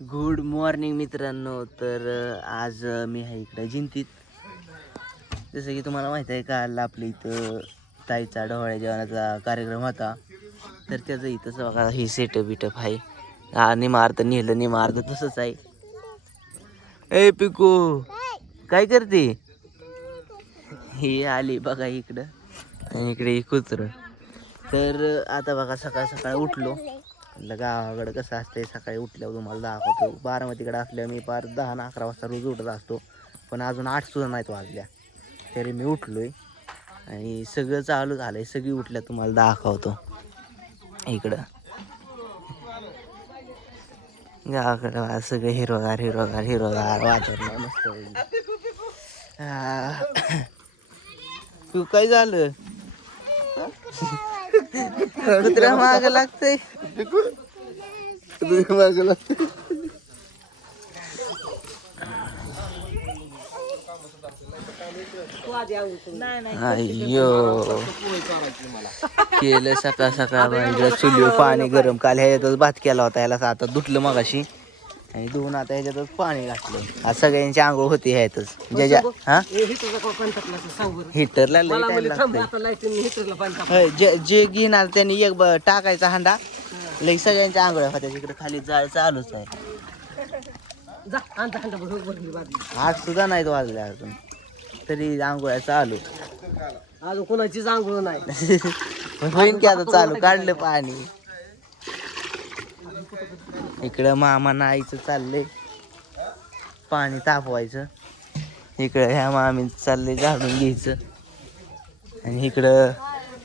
Good morning मित्रांनो. तर आज मी आहे इकडे जिंतीत. जसं की तुम्हाला माहीत आहे काल आपल्या इथं ताईचा ढोळ्या जेवणाचा कार्यक्रम होता. तर त्याचं इथंच बघा हे सेटअप बिटअप आहे. निमार्थ नेलं निमार्थ तसंच आहे. ए पिकू काय करते? ही आली बघा इकडं आणि इकडे कुत्र. तर आता बघा सकाळ सकाळ उठलो. गावाकडं कसं असतंय सकाळी उठल्यावर तुम्हाला दाखवतो. बारामतीकडे असल्यावर मी पार 10 ना 11 वाजता रोज उठत असतो. पण अजून 8 सुद्धा नाहीत वाजल्या तरी मी उठलोय आणि सगळं चालू झालंय. सगळी उठल्या तुम्हाला दाखवतो. इकडं गावाकडं सगळं हिरवगार हिरवगार हिरवगार वातावरण मस्त. तू काय झालं? कुत्र्या माग लागतंय. अय्यो केलं सकाळ सकाळ चुलीवर पाणी गरम. काल ह्याच्यातच भात केला होता. याला आता धुतलं मगाशी आणि धुवून आता ह्याच्यातच पाणी घातलं. आज सगळ्यांची आंघोळ होती ह्यातच. ज्याच्या हा हिटरला लय टाइम लागतंय. जे घेणार त्यांनी एक टाकायचा हांडा. लई सगळ्यांच्या आंघोळ्या होत्या. तिकडे खाली जाळ चालूच आहे. 8 सुद्धा नाहीत वाजल्या अजून तरी आंघोळ्या चालू. अजून कोणाचीच आंघोळ नाही. होईन की आता चालू. काढलं पाणी. इकडं मामा नाईचं चाललंय पाणी तापवायचं. इकडं ह्या मामीचं चाललंय झाडून घ्यायचं. आणि इकडं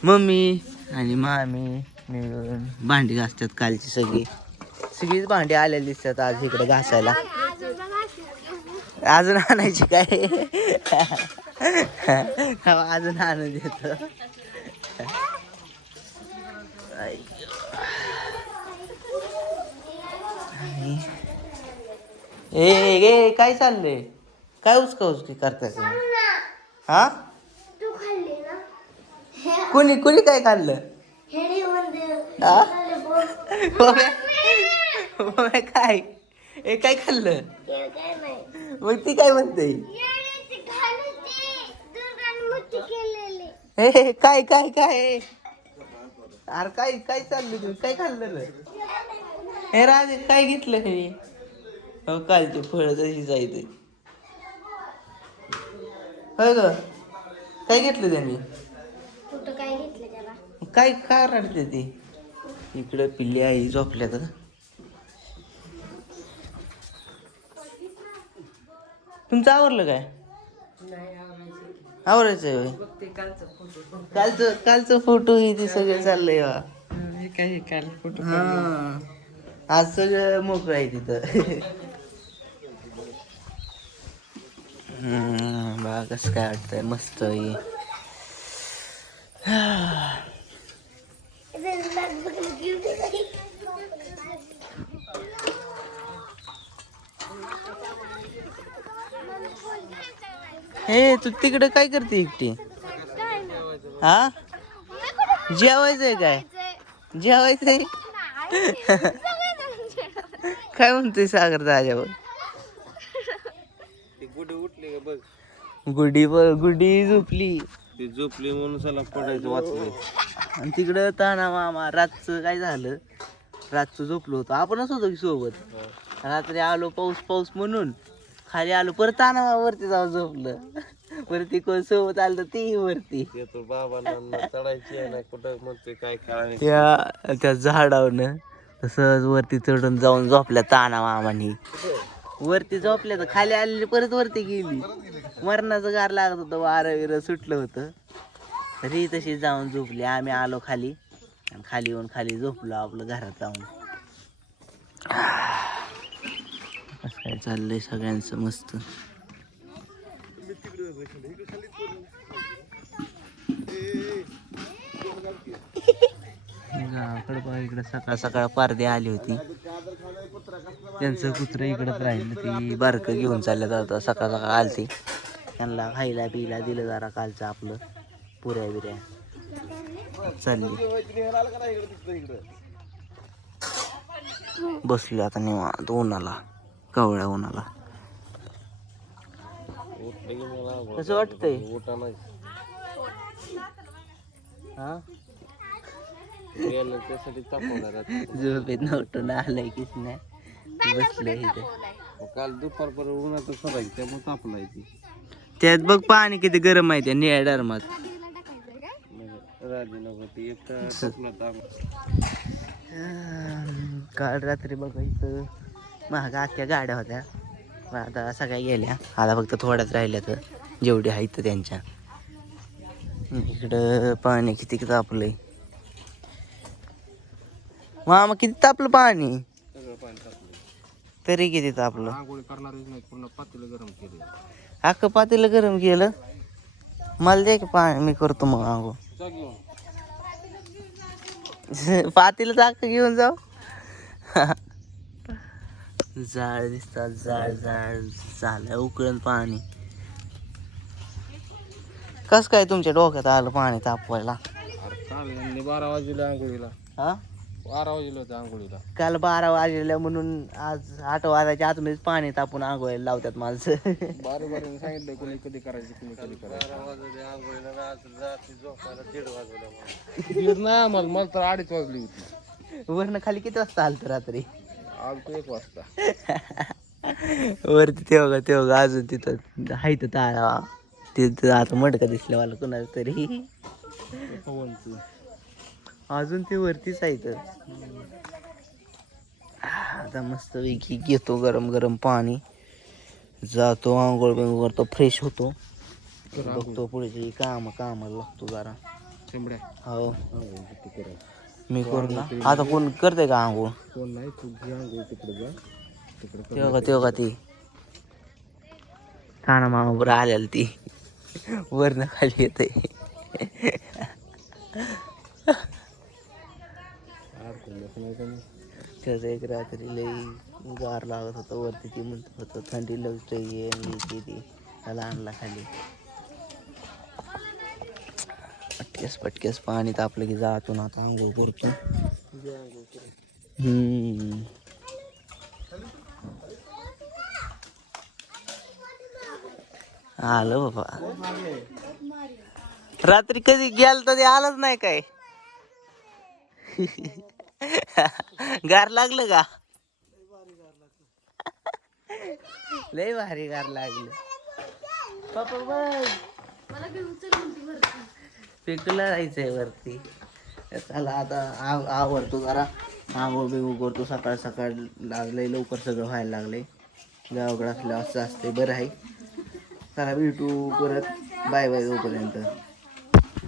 मम्मी आणि मामी मिळून भांडी घासतात. कालची सगळीच भांडी आलेली दिसतात आज इकडे घासायला. अजून आणायची काय? अजून आणून देतो. ए काय चाललंय? काय उचकी करताय तुम्ही? हा कुणी कुणी काय खाल्लं? काय काय खाल्लं? मग ती काय म्हणते? हे काय काय काय अरे काय काय चाललं? तुम्ही काय खाल्लं? हे राजे काय घेतलं? हे हो कालचे फळ तशी जायचं. होय ग काय घेतलं त्यांनी? काय काय रडते ती? इकडे पिल्ली आई झोपल्या तर. तुमचं आवरलं काय? आवरायचंय होय. कालचं फोटो हे ते सगळं चाललंय. हा आज सगळं मोकळं आहे तिथं. बघा कसं काय वाटतंय मस्त. हे तू तिकडे काय करते एकटी? हा जेवायचंय काय? जेवायचंय काय म्हणतोय सागर दाजावर? गुडी झोपली. ती झोपली म्हणून सला पडायचं वाचलं. आणि तिकडं ताना मामा रातचं काय झालं? रातचं झोपलो होतो. आपणच होतो की सोबत. रात्री आलो पाऊस म्हणून खाली आलो. परत ताना मामा वरती जाऊन झोपलं. वरती कोण सोबत आलं तर ती वरती त्या झाडावरनं तसंच वरती चढून जाऊन झोपल्या ताना मामानी. वरती झोपल्या तर खाली आलेली परत वरती गेली. मरणाचं गार लागत होतं. वारं विरं सुटलं होतं तरी तशी जाऊन झोपली. आम्ही आलो खाली आणि खाली येऊन खाली झोपलो आपलं घरात जाऊन. कसं काय चाललंय सगळ्यांचं मस्त. गावाकडं बघा इकडं सकाळ सकाळ पारदे आली होती. त्यांचं कुत्रं इकडंच राहिलं. ती बारकं घेऊन चाललं जातं. सकाळ सकाळ आलती. त्यांना खायला पियला दिलं जरा. कालचं आपलं पुऱ्या बिऱ्या चालली. बसलो आता निवांत उन्हाला, कवळ्या उन्हाला. कसं वाटतंय? हा झोपेत नव्हतं आलंय किस नाही बसलोय इथे. काल दुपारपर्यंत उन्हात सरायची त्यामुळे तापलाय ती. त्यात बघ पाणी किती गरम आहे त्या निळ्या डरमात. काल रात्री बघा इथं महाग अख्ख्या गाड्या होत्या, पण आता सगळ्या गेल्या. आता फक्त थोड्याच राहिल्या तर जेवढी आहेत त्यांच्या. इकडं पाणी किती तापलंय मामा, किती तापलं पाणी. सगळं पाणी तापलं. तरी किती तापलं. आंघोळी करणारच नाही, पूर्ण पातेलं गरम केलं. अख्खं पातेलं गरम केलं. मला दे की पाणी, मी करतो मग आंघोळ. पातेलं अख्खं घेऊन जाऊ. जाळ दिसतात, जाळ जाळ झालं उकळून पाणी. कस काय तुमच्या डोक्यात आलं पाणी तापवायला. काल 12 वाजले आंघोळीला. हा 12 वाजले होते आंघोळीला. काल 12 वाजलेल्या म्हणून आज 8 वाजायच्या आतमध्येच पाणी तापून आंघोळीला लावतात माणसं. बारी सांगितलं कोणी कधी करायचं, कोणी कधी करायचं. 12 वाजले आंघोळीला, रात्री झोपायला 1:30 वाजला. नाही आम्हाला, मला तर 2:30 वाजली होती. वरनं खाली किती वाजता आलत रात्री. आलतो 1 वाजता. वरती तेव्हा अजून तिथं हाय तर ताळा तिथं आता मडका दिसलं मला कुणाला तरी. अजून ते वरतीच आहे तर. आता मस्त पैकी घेतो गरम गरम पाणी, जातो आंघोळ बिंघोळ करतो, फ्रेश होतो, बघतो पुढे कामाला लागतो जरा. हो मी करू ना आता. कोण करते का आंघोळ. कोण नाही, तू घे आंघोळ तिकडे जा. तेव्हा ती काना मामा बरं आलेली ती वरनं खाली येते. त्याचं एक रात्री लई गार लागत होतं, वरती ती म्हणत होतं थंडी लगते ये ती त्याला आणला खाली. पटकेस पाणी तापलं की जातो ना आता आंघोळ करतो. आलं बाबा. रात्री कधी गेल तर ते आलंच नाही काय. गार लागलं का. लय भारी गार लागलं. पिकला जायचंय वरती. चला आता आवडतो जरा, आंघोळ बिंघोळ करतो. सकाळ सकाळ लागलंय, लवकर सगळं व्हायला लागलंय. गावाकडं असलं असं असते, बरं आहे. चला भेटू परत, बाय बाय. तोपर्यंत